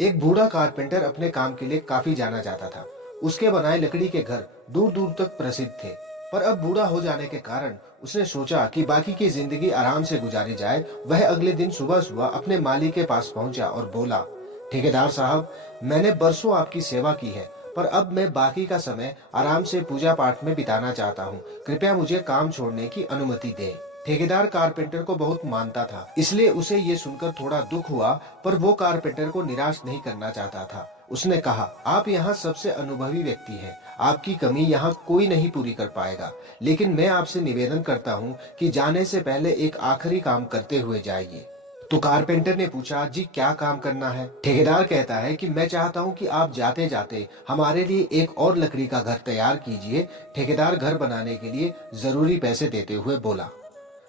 एक बूढ़ा कारपेंटर अपने काम के लिए काफी जाना जाता था। उसके बनाए लकड़ी के घर दूर दूर तक प्रसिद्ध थे। पर अब बूढ़ा हो जाने के कारण उसने सोचा कि बाकी की जिंदगी आराम से गुजारी जाए। वह अगले दिन सुबह सुबह अपने माली के पास पहुंचा और बोला, ठेकेदार साहब, मैंने बरसों आपकी सेवा की है, पर अब मैं बाकी का समय आराम से पूजा पाठ में बिताना चाहता हूँ। कृपया मुझे काम छोड़ने की अनुमति दें। ठेकेदार कारपेंटर को बहुत मानता था, इसलिए उसे ये सुनकर थोड़ा दुख हुआ, पर वो कारपेंटर को निराश नहीं करना चाहता था। उसने कहा, आप यहाँ सबसे अनुभवी व्यक्ति हैं, आपकी कमी यहाँ कोई नहीं पूरी कर पाएगा, लेकिन मैं आपसे निवेदन करता हूँ कि जाने से पहले एक आखिरी काम करते हुए जाइए। तो कारपेंटर ने पूछा, जी क्या काम करना है? ठेकेदार कहता है कि मैं चाहता हूँ कि आप जाते जाते हमारे लिए एक और लकड़ी का घर तैयार कीजिए। ठेकेदार घर बनाने के लिए जरूरी पैसे देते हुए बोला।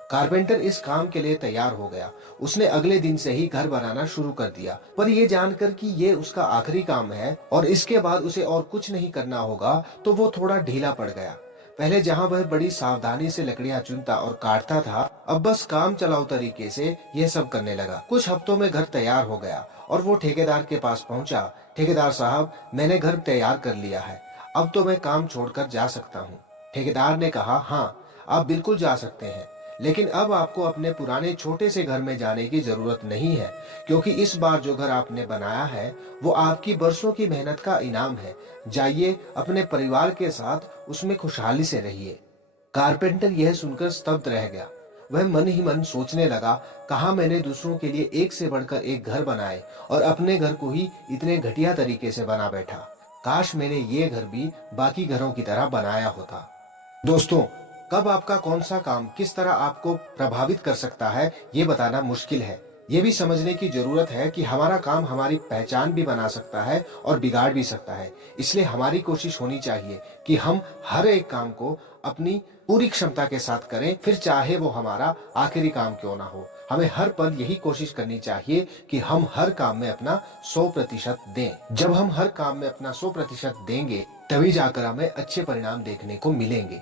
कारपेंटर इस काम के लिए तैयार हो गया। उसने अगले दिन से ही घर बनाना शुरू कर दिया, पर ये जानकर कि ये उसका आखिरी काम है और इसके बाद उसे और कुछ नहीं करना होगा, तो वो थोड़ा ढीला पड़ गया। पहले जहां वह बड़ी सावधानी से लकड़ियां चुनता और काटता था, अब बस काम चलाऊ तरीके से यह सब करने लगा। कुछ हफ्तों में घर तैयार हो गया और वो ठेकेदार के पास पहुंचा। ठेकेदार साहब, मैंने घर तैयार कर लिया है, अब तो मैं काम छोड़कर जा सकता हूँ। ठेकेदार ने कहा, हाँ, आप बिल्कुल जा सकते हैं, लेकिन अब आपको अपने पुराने छोटे से घर में जाने की जरूरत नहीं है, क्योंकि इस बार जो घर आपने बनाया है वो आपकी बरसों की मेहनत का इनाम है। जाइए, अपने परिवार के साथ उसमें खुशहाली से रहिए। कारपेंटर यह सुनकर स्तब्ध रह गया। वह मन ही मन सोचने लगा, कहा मैंने दूसरों के लिए एक से बढ़कर एक घर बनाए और अपने घर को ही इतने घटिया तरीके से बना बैठा। काश मैंने ये घर भी बाकी घरों की तरह बनाया होता। दोस्तों, कब आपका कौन सा काम किस तरह आपको प्रभावित कर सकता है, ये बताना मुश्किल है। ये भी समझने की जरूरत है कि हमारा काम हमारी पहचान भी बना सकता है और बिगाड़ भी सकता है। इसलिए हमारी कोशिश होनी चाहिए कि हम हर एक काम को अपनी पूरी क्षमता के साथ करें, फिर चाहे वो हमारा आखिरी काम क्यों ना हो। हमें हर पल यही कोशिश करनी चाहिए कि हम हर काम में अपना 100% दें। जब हम हर काम में अपना 100% देंगे, तभी जाकर हमें अच्छे परिणाम देखने को मिलेंगे।